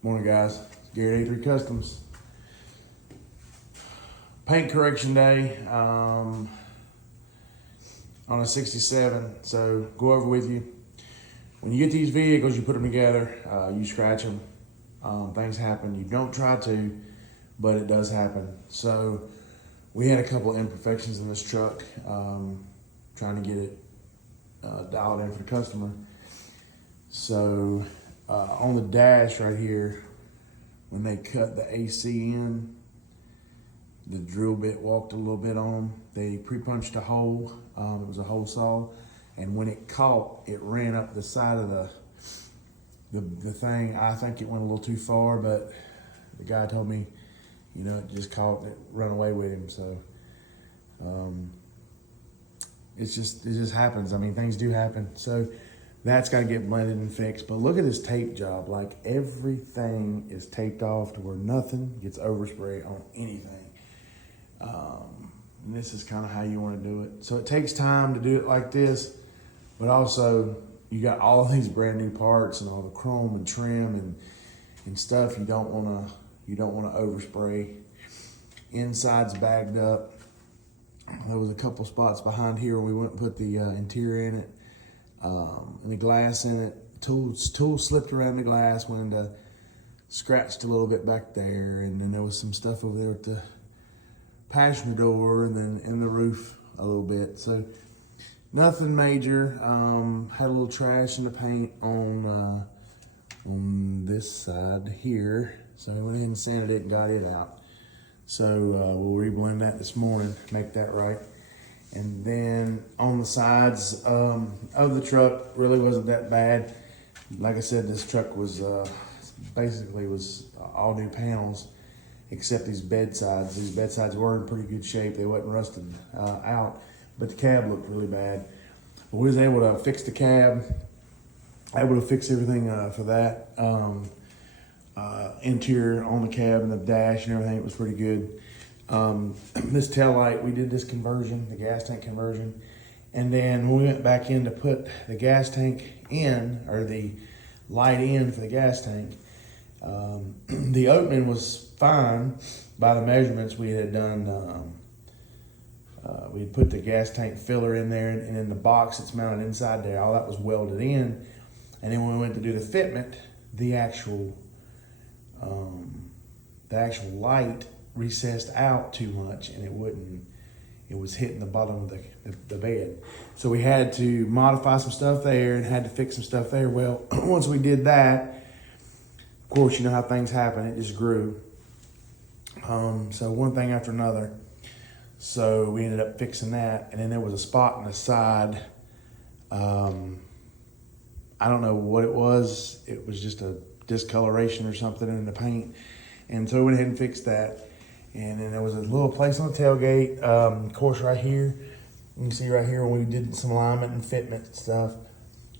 Morning, guys. Garrett 83 Customs. Paint correction day on a 67. So go over with you. When you get these vehicles, you put them together, you scratch them. Things happen. You don't try to, but it does happen. So we had a couple of imperfections in this truck, trying to get it dialed in for the customer. So on the dash right here, when they cut the AC in, the drill bit walked a little bit on them. They pre-punched a hole. It was a hole saw, and when it caught, it ran up the side of the thing. I think it went a little too far, but the guy told me, you know, it just caught and it run away with him. So it just happens. I mean, things do happen. So that's got to get blended and fixed. But look at this tape job. Like, everything is taped off to where nothing gets overspray on anything. And this is kind of how you want to do it. So it takes time to do it like this, but also you got all of these brand new parts and all the chrome and trim and stuff. You don't want to overspray. Inside's bagged up. There was a couple spots behind here when we went and put the interior in it, and the glass in it. Tool slipped around the glass, went into, scratched a little bit back there, and then there was some stuff over there with the passenger door, and then in the roof a little bit. So nothing major. Had a little trash in the paint on this side here, so I went ahead and sanded it and got it out. So we'll reblend that this morning, make that right. And then on the sides of the truck, really wasn't that bad. Like I said, this truck was basically all new panels, except these bed sides. These bed sides were in pretty good shape. They wasn't rusted out, but the cab looked really bad. But we was able to fix the cab, able to fix everything for that. Interior on the cab and the dash and everything, it was pretty good. This tail light, we did this conversion, the gas tank conversion. And then when we went back in to put the gas tank in, or the light in for the gas tank, the opening was fine by the measurements we had done. We put the gas tank filler in there, and in the box that's mounted inside there, all that was welded in. And then when we went to do the fitment, the actual light recessed out too much, and it was hitting the bottom of the bed. So we had to modify some stuff there and had to fix some stuff there. Well, once we did that, of course, you know how things happen, it just grew. So one thing after another. So we ended up fixing that, and then there was a spot on the side. I don't know what it was. It was just a discoloration or something in the paint. And so we went ahead and fixed that. And then there was a little place on the tailgate. Of course, right here, you can see right here when we did some alignment and fitment and stuff,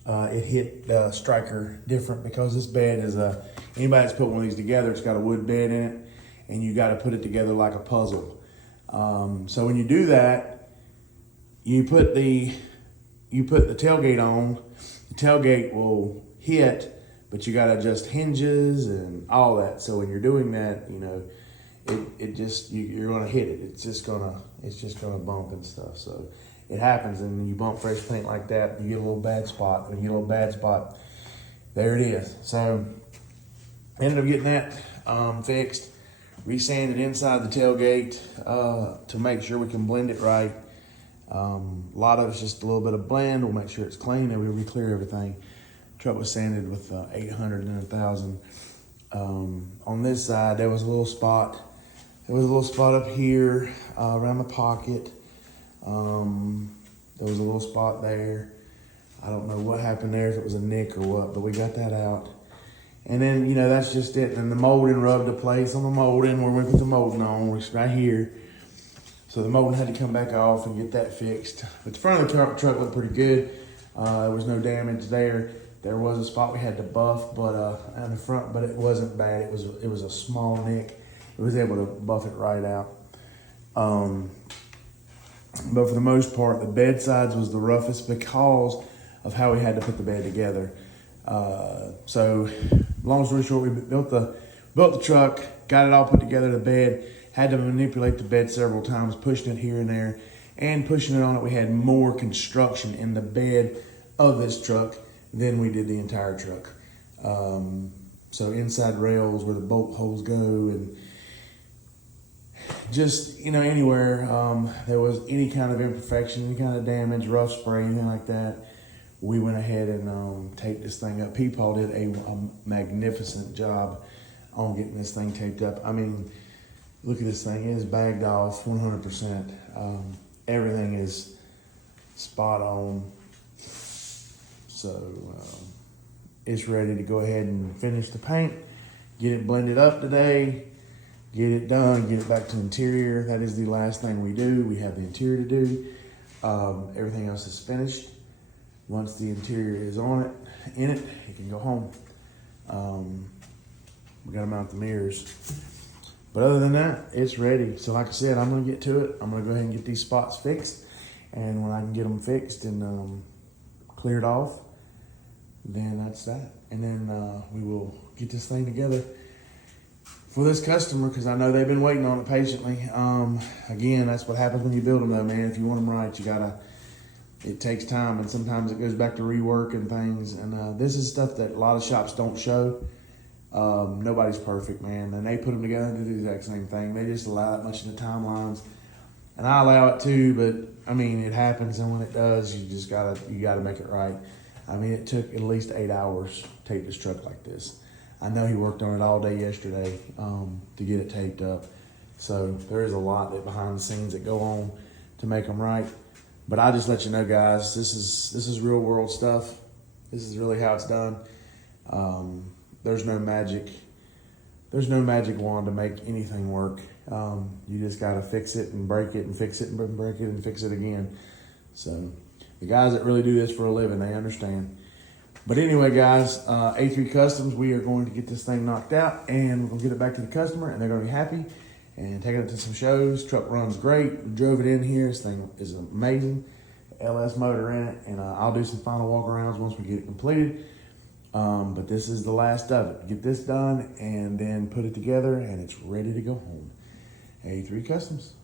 it hit the striker different because this bed is anybody that's put one of these together, it's got a wood bed in it, and you got to put it together like a puzzle. So when you do that, you put the tailgate on. The tailgate will hit, but you got to adjust hinges and all that. So when you're doing that, you know, it just, you're gonna hit it. It's just gonna bump and stuff. So it happens, and when you bump fresh paint like that, you get a little bad spot. When you get a little bad spot, there it is. So ended up getting that fixed, resanded inside the tailgate to make sure we can blend it right. A lot of it's just a little bit of blend. We'll make sure it's clean, and we clear everything. Truck was sanded with 800 and 1,000. On this side, there was a little spot. There was a little spot up here around the pocket. There was a little spot there. I don't know what happened there, if it was a nick or what, but we got that out. And then, you know, that's just it. And the molding rubbed a place on the molding where we put the molding on, which is right here. So the molding had to come back off and get that fixed. But the front of the truck looked pretty good. There was no damage there. There was a spot we had to buff, but on the front, but it wasn't bad. It was a small nick. We was able to buff it right out. But for the most part, the bed sides was the roughest because of how we had to put the bed together. So long story short, we built the truck, got it all put together, the bed, had to manipulate the bed several times, pushing it here and there, and pushing it on it. We had more construction in the bed of this truck than we did the entire truck. So inside rails where the bolt holes go, and just, anywhere there was any kind of imperfection, any kind of damage, rough spray, anything like that, we went ahead and taped this thing up. Peepaw did a magnificent job on getting this thing taped up. I mean, look at this thing. It is bagged off 100%. Everything is spot on. So it's ready to go ahead and finish the paint, get it blended up today, get it done, get it back to interior. That is the last thing we do. We have the interior to do. Everything else is finished. Once the interior is in it can go home. We got to mount the mirrors. But other than that, it's ready. So like I said, I'm going to get to it. I'm going to go ahead and get these spots fixed. And when I can get them fixed and cleared off, then that's that. And then we will get this thing together for this customer, because I know they've been waiting on it patiently. Again, that's what happens when you build them though, man. If you want them right, it takes time, and sometimes it goes back to rework and things. And this is stuff that a lot of shops don't show. Nobody's perfect, man. And they put them together to do the exact same thing. They just allow that much in the timelines. And I allow it too, but I mean, it happens. And when it does, you gotta make it right. I mean, it took at least 8 hours to tape this truck like this. I know he worked on it all day yesterday to get it taped up. So there is a lot that behind the scenes that go on to make them right. But I just let you know, guys, this is real world stuff. This is really how it's done. There's no magic wand to make anything work. You just gotta fix it and break it and fix it and break it and fix it again. So the guys that really do this for a living, they understand. But anyway, guys, A3 Customs, we are going to get this thing knocked out, and we're gonna get it back to the customer, and they're gonna be happy and take it to some shows. Truck runs great. We drove it in here. This thing is amazing. LS motor in it, and I'll do some final walk arounds once we get it completed. But this is the last of it. Get this done and then put it together, and it's ready to go home. A3 Customs.